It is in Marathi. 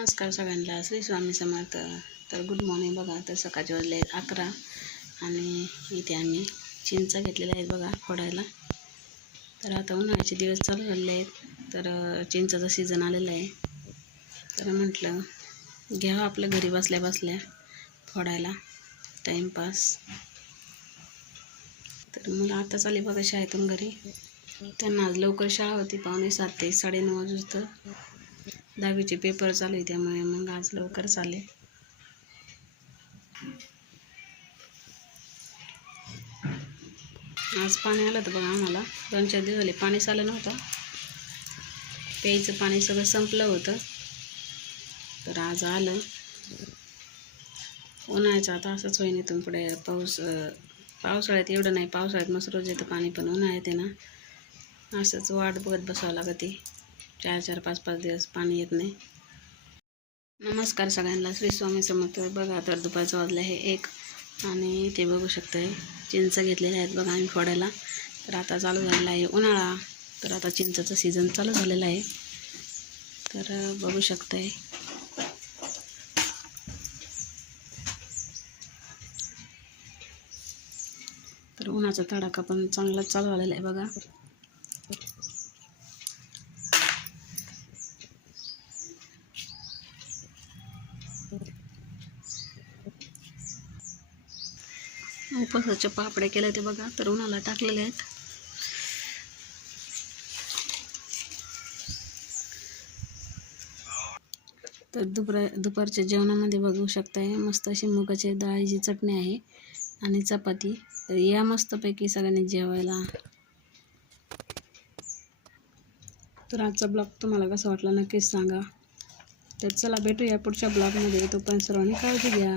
नमस्कार सगळ्यांना. श्री स्वामी समर्थ. तर गुड मॉर्निंग बघा. तर सकाळचे वाजले आहेत अकरा आणि इथे आम्ही चिंचा घेतलेल्या आहेत बघा फोडायला. तर आता उन्हाळ्याचे दिवस चालू झालेले आहेत. तर चिंचाचा सीझन आलेला आहे. तर म्हटलं घ्यावं आपल्या घरी बसल्या बसल्या फोडायला. टाईमपास तर मुलं आता आली बघा शाळेतून घरी. त्यांना आज लवकर शाळा होती. पावणे सात ते साडेनऊ वाजता दहावीचे पेपर चालू आहे त्यामुळे मग आज लवकर चालेल. आज पाणी आलं तर बघा आम्हाला. दोन चार दिवस झाले पाणीच आलं नव्हतं. प्यायचं पाणी सगळं संपलं होतं. तर आज आलं. उन्हाळ्याचं आता असंच होईन इथून पुढे. पाऊस पावसाळ्यात एवढं नाही पावसाळ्यात मस्त रोज येतं पाणी पण उन्हाळ्यात आहे ना असंच वाट बघत बसावं लागते. चार चार पाच पाच दिवस पाणी येत नाही. नमस्कार सगळ्यांना. श्री स्वामी समर्थ. बघा तर दुपारचं वाजलं आहे एक. आणि ते बघू शकताय चिंच घेतलेल्या आहेत बघा आम्ही फोडायला. तर आता चालू झालेला आहे उन्हाळा. तर आता चिंचाचं सीझन चालू झालेलं आहे. तर बघू शकताय. तर उन्हाचा तडाखा पण चांगलाच चालू झालेला आहे बघा. उपवासाचे पापडे केले ते बघा तर उन्हाला टाकलेले आहेत. तर दुपार दुपारच्या जेवणामध्ये बघू शकताय मस्त अशी मुगाची डाळीची चटणी आहे आणि चपाती. तर या मस्तपैकी सगळ्यांनी जेवायला. तर आजचा ब्लॉग तुम्हाला कसा वाटला नक्कीच सांगा. तर चला भेटूया पुढच्या ब्लॉगमध्ये तोपर्यंत सर्वांनी काळजी घ्या.